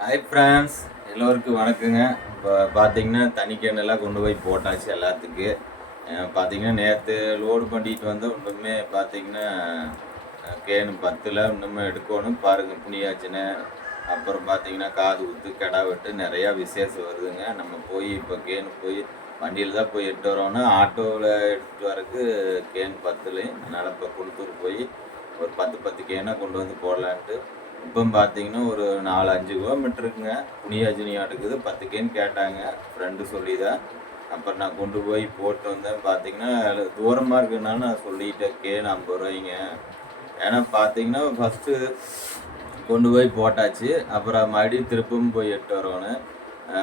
Hi friends எல்லோருக்கும் வணக்கங்க. இப்போ பார்த்தீங்கன்னா தனி கேனெல்லாம் கொண்டு போய் போட்டாச்சு எல்லாத்துக்கு. பார்த்தீங்கன்னா நேற்று லோடு பண்ணிட்டு வந்து ஒன்றுமே பார்த்தீங்கன்னா கேனு பத்தில். இன்னுமே எடுக்கணும். பாருங்கள் புனியாச்சுன்னு அப்புறம் பார்த்தீங்கன்னா காது குத்து கிடா வெட்டு நிறையா விசேஷம் வருதுங்க. நம்ம போய் இப்போ கேனு போய் வண்டியில் தான் போய் எட்டு வரோன்னா ஆட்டோவில் எடுத்துகிட்டு வரக்கு கேன் பத்துலையும் அதனால் இப்போ குளத்தூர் போய் ஒரு பத்து பத்து கேனாக கொண்டு வந்து போடலான்ட்டு இப்போ பார்த்தீங்கன்னா ஒரு நாலு அஞ்சு கிலோமீட்டருக்குங்க. புனியாஜினி ஆட்டுக்குது. பத்து கேட்டாங்க. ஃப்ரெண்டு சொல்லி தான் அப்புறம் நான் கொண்டு போய் போட்டு வந்தேன். பார்த்தீங்கன்னா தூரமாக இருக்குன்னா நான் சொல்லிட்டேன். கே ஐம்பது ரூபாய்ங்க ஏன்னா பார்த்தீங்கன்னா ஃபஸ்ட்டு கொண்டு போய் போட்டாச்சு. அப்புறம் மறுபடியும் திருப்பவும் போய் எட்டு வரணும்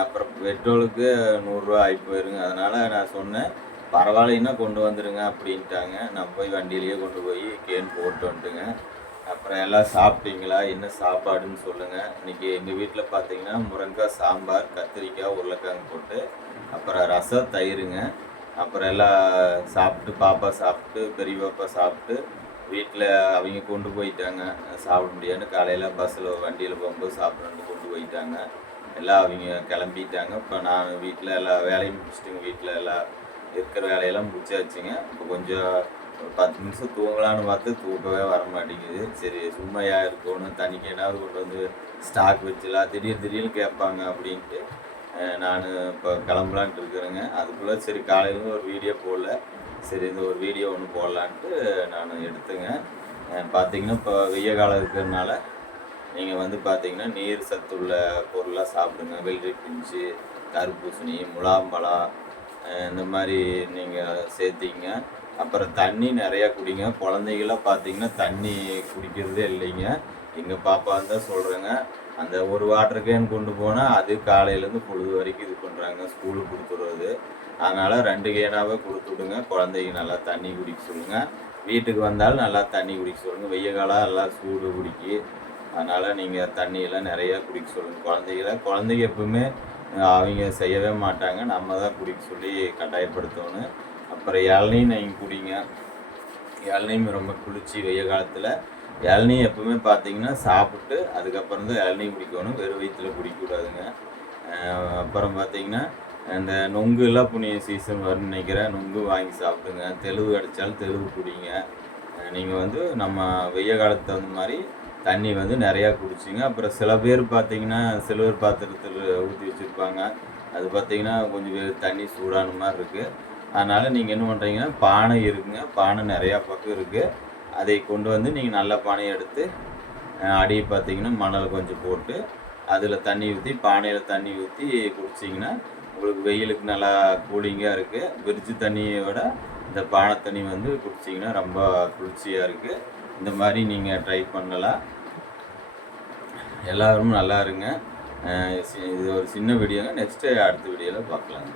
அப்புறம் பெட்ரோலுக்கு நூறுரூவா ஆகி போயிருங்க. அதனால் நான் சொன்னேன் பரவாயில்லைன்னா கொண்டு வந்துடுங்க அப்படின்ட்டாங்க. நான் போய் வண்டியிலேயே கொண்டு போய் கேன் போட்டு வந்துட்டுங்க. அப்புறம் எல்லாம் சாப்பிட்டீங்களா? என்ன சாப்பாடுன்னு சொல்லுங்கள் இன்றைக்கி எங்கள் வீட்டில் பார்த்தீங்கன்னா முருங்கைக்காய் சாம்பார் கத்திரிக்காய் உருளைக்கிழங்கு போட்டு அப்புறம் ரசம் தயிருங்க. அப்புறம் எல்லாம் சாப்பிட்டு பாப்பா சாப்பிட்டு பெரிய பாப்பா சாப்பிட்டு வீட்டில் அவங்க கொண்டு போயிட்டாங்க. சாப்பிட முடியாதுன்னு காலையில் பஸ்ஸில் வண்டியில் போகும்போது சாப்பிட்றேன்னு கொண்டு போயிட்டாங்க. எல்லாம் அவங்க கிளம்பிட்டாங்க. இப்போ நான் வீட்டில் எல்லா வேலையும் முடிச்சுட்டுங்க. வீட்டில் எல்லாம் இருக்கிற வேலையெல்லாம் முடிச்சாச்சுங்க. இப்போ கொஞ்சம் ஒரு பத்து நிமிஷம் தூங்கலான்னு பார்த்து தூக்கவே வர மாட்டேங்குது சரி சும்மையாக இருக்கணும் தனிக்கு கொண்டு வந்து ஸ்டாக் வச்சுலாம் திடீர் திடீர்னு கேட்பாங்க அப்படின்ட்டு. நான் இப்போ கிளம்பலான்ட்டு இருக்கிறேங்க. அதுக்குள்ளே சரி காலையில ஒரு வீடியோ போடல. சரி இந்த ஒரு வீடியோ ஒன்று போடலான்ட்டு நான் எடுத்துங்க. பார்த்தீங்கன்னா இப்போ வெய்ய காலம் இருக்கிறதுனால நீங்கள் வந்து பார்த்தீங்கன்னா நீர் சத்துள்ள பொருளாக சாப்பிடுங்க. வெள்ளரி பிஞ்சு தர்பூசணி முலாம்பழம் இந்த மாதிரி நீங்கள் சேர்த்திங்க. அப்புறம் தண்ணி நிறையா குடிங்க. குழந்தைகளாம் பார்த்தீங்கன்னா தண்ணி குடிக்கிறதே இல்லைங்க. எங்கள் பாப்பா தான் சொல்கிறேங்க அந்த ஒரு வாட்டர் கேன் கொண்டு போனால் அது காலையிலேருந்து பொழுது வரைக்கும் இது பண்ணுறாங்க ஸ்கூலுக்கு கொடுத்துடுறது அதனால் ரெண்டு கேனாகவே கொடுத்து விடுங்க. குழந்தைங்க நல்லா தண்ணி குடிக்க சொல்லுங்கள் வீட்டுக்கு வந்தாலும் நல்லா தண்ணி குடிக்க சொல்லுங்கள் வெய்ய காலம் எல்லாம் சூடு குடிக்கி அதனால் நீங்கள் தண்ணியெல்லாம் நிறையா குடிக்க சொல்லுங்கள் குழந்தைகள குழந்தைங்க எப்பவுமே அவங்க செய்யவே மாட்டாங்க. நம்ம தான் குடிக்க சொல்லி கட்டாயப்படுத்தணும். அப்புறம் இளநீர் நீங்கள் குடிங்க. இளநீர் ரொம்ப குளிர்ச்சி வெய்ய காலத்தில். இளநீ எப்பவுமே பார்த்தீங்கன்னா சாப்பிட்டு அதுக்கப்புறம் தான் இளநீ குடிக்கணும். வெறும் வயிற்றில் குடிக்கக்கூடாதுங்க. அப்புறம் பார்த்தீங்கன்னா இந்த நொங்கு எல்லாம் புனிய சீசன் வரும்னு நினைக்கிறேன். நொங்கு வாங்கி சாப்பிடுங்க. தெளிவு கிடைச்சாலும் தெளிவு குடிங்க. நீங்கள் வந்து நம்ம வெய்ய காலத்துக்கு தகுந்த மாதிரி தண்ணி வந்து நிறையா குடிச்சிங்க. அப்புறம் சில பேர் பார்த்தீங்கன்னா சில்வர் பாத்திரத்தில் ஊற்றி வச்சுருப்பாங்க. அது பார்த்தீங்கன்னா கொஞ்சம் தண்ணி சூடான மாதிரி இருக்குது அதனால் நீங்கள் என்ன பண்ணுறீங்கன்னா பானை இருக்குங்க. பானை நிறையா பக்கம் இருக்குது அதை கொண்டு வந்து நீங்கள் நல்ல பானையை எடுத்து அடியை பார்த்தீங்கன்னா மணல் கொஞ்சம் போட்டு அதில் தண்ணி ஊற்றி பானையில் தண்ணி ஊற்றி குடிச்சிங்கன்னா உங்களுக்கு வெயிலுக்கு நல்லா கூலிங்காக இருக்குது விரிச்சு தண்ணியை விட இந்த பானை தண்ணி வந்து குடிச்சிங்கன்னா ரொம்ப குளிர்ச்சியாக இருக்குது இந்த மாதிரி நீங்கள் ட்ரை பண்ணலாம். எல்லோரும் நல்லா இருங்க. சி- இது ஒரு சின்ன வீடியோங்க நெக்ஸ்ட்டு அடுத்த வீடியோவில் பார்க்கலாங்க.